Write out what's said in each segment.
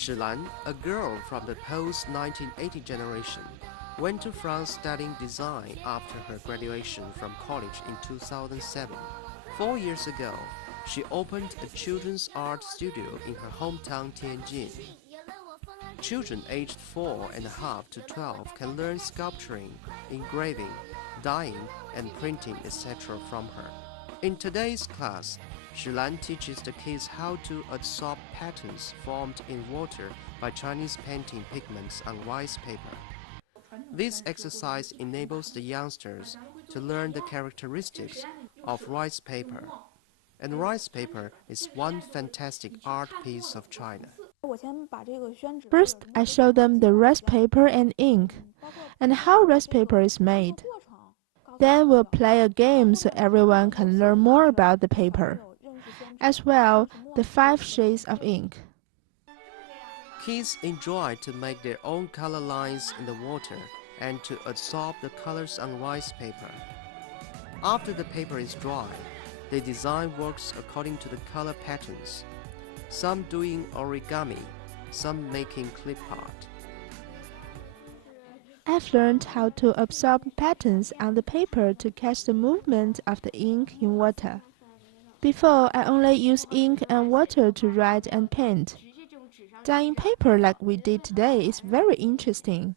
Shi Lan, a girl from the post-1980 generation, went to France studying design after her graduation from college in 2007. 4 years ago, she opened a children's art studio in her hometown Tianjin. Children aged 4.5 to 12 can learn sculpturing, engraving, dyeing, and printing, etc. from her. In today's class, Shi Lan teaches the kids how to absorb patterns formed in water by Chinese painting pigments on rice paper. This exercise enables the youngsters to learn the characteristics of rice paper. And rice paper is one fantastic art piece of China. First, I show them the rice paper and ink, and how rice paper is made. Then we'll play a game so everyone can learn more about the paper, as well the 5 shades of ink. Kids enjoy to make their own color lines in the water and to absorb the colors on rice paper. After the paper is dry, they design works according to the color patterns, some doing origami, some making clip art. I've learned how to absorb patterns on the paper to catch the movement of the ink in water. Before, I only used ink and water to write and paint. Dyeing paper like we did today is very interesting.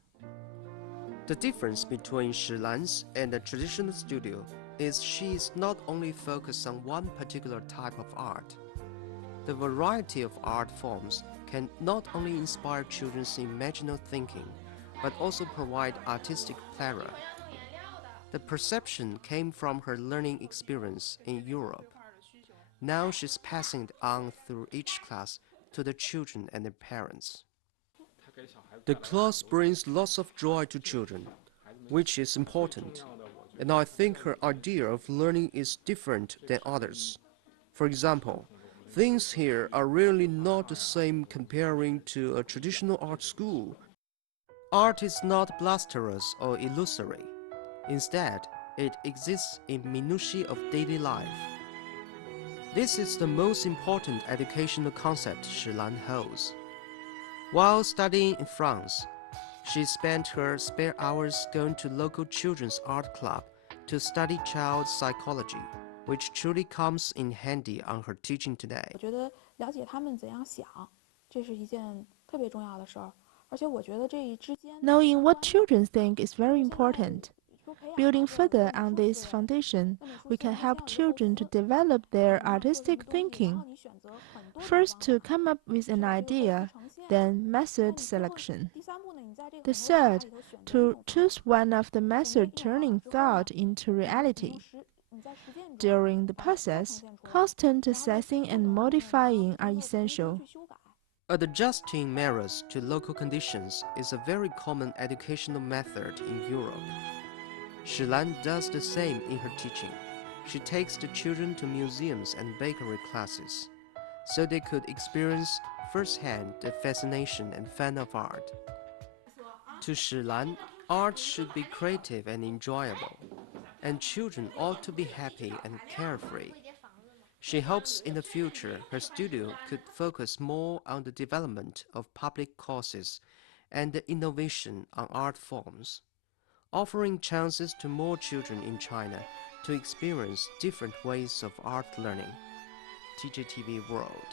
The difference between Shi Lan's and the traditional studio is she is not only focused on one particular type of art. The variety of art forms can not only inspire children's imaginal thinking, but also provide artistic pleasure. The perception came from her learning experience in Europe. Now she's passing it on through each class to the children and their parents. The class brings lots of joy to children, which is important. And I think her idea of learning is different than others. For example, things here are really not the same comparing to a traditional art school. Art is not blasphemous or illusory. Instead, it exists in minutiae of daily life. This is the most important educational concept Shi Lan holds. While studying in France, she spent her spare hours going to local children's art club to study child psychology, which truly comes in handy on her teaching today. Knowing what children think is very important. Building further on this foundation, we can help children to develop their artistic thinking. First, to come up with an idea, then method selection. The third, to choose one of the method turning thought into reality. During the process, constant assessing and modifying are essential. Adjusting mirrors to local conditions is a very common educational method in Europe. Shi Lan does the same in her teaching. She takes the children to museums and bakery classes, so they could experience firsthand the fascination and fun of art. To Shi Lan, art should be creative and enjoyable, and children ought to be happy and carefree. She hopes in the future her studio could focus more on the development of public courses and the innovation on art forms, offering chances to more children in China to experience different ways of art learning. TJTV World.